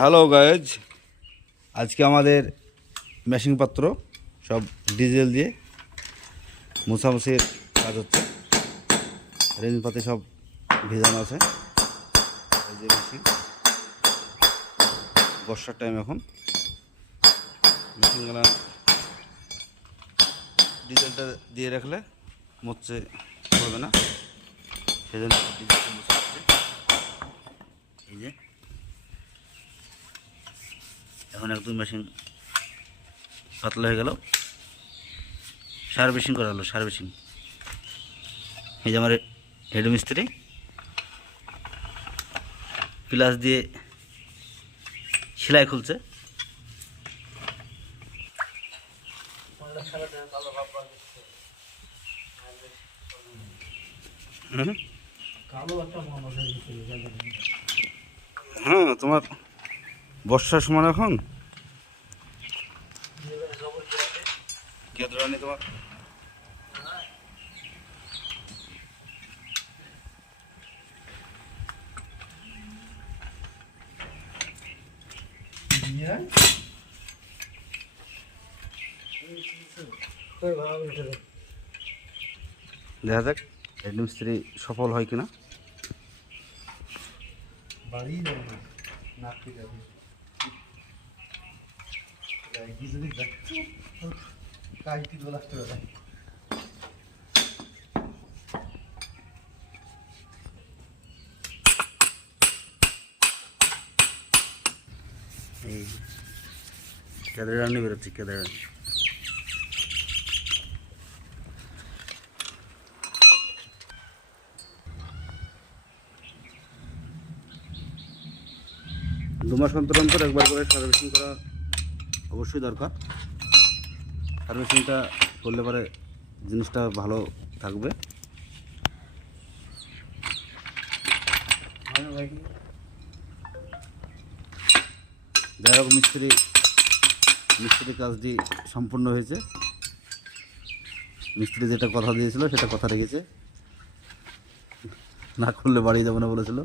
Hello guys, আজকে আমাদের মেশিং পাত্র, সব ডিজেল দিয়ে মুছামুছির কাজ হচ্ছে। রেঞ্জ পাতি সব ভেজানো আছে। মেশিন। বর্ষার টাইম এখন। মেশিনগুলো ডিজেলটা দিয়ে রাখলে মুচ্ছে পড়বে না। সেজন্য মুছে হচ্ছে এই যে এখন এক একদম মেশিন পাতলা হয়ে গেল। সার্ভিসিং করা হলো সার্ভিসিং এই যে আমার হেড মিস্ত্রি। প্লাস দিয়ে সেলাই খুলছে। হ্যাঁ তোমার বর্ষার সময় এখন? তোমার? দেখা যাক হেড মিস্ত্রি সফল হয় কিনা। বাড়ি যাবে না নাপতে যাবে। এই কেদারানি বেরোচ্ছে কেদারানি দু মাস অন্তর অন্তর একবার করে সার্ভিসিং করা অবশ্যই দরকার। সার্ভিসিংটা করলে পরে জিনিসটা ভালো থাকবে। যাই হোক, মিস্ত্রি মিস্ত্রি কাজটি সম্পূর্ণ হয়েছে। মিস্ত্রি যেটা কথা দিয়েছিল, সেটা কথা রেখেছে। না করলে বাড়ি যাব না বলেছিল।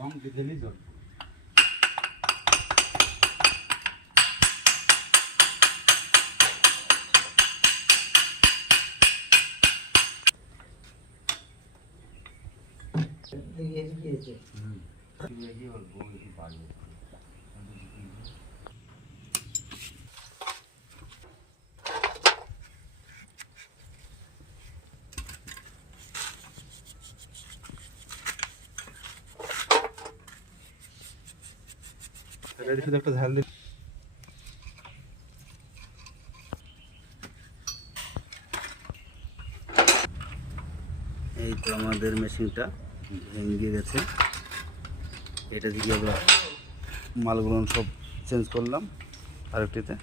রং দিলেই জল শুধু একটা ঝাল এই তো আমাদের মেশিনটা ভেঙে গেছে। এটা দিকে আমরা মালগুলো সব চেঞ্জ করলাম আরেকটিতে।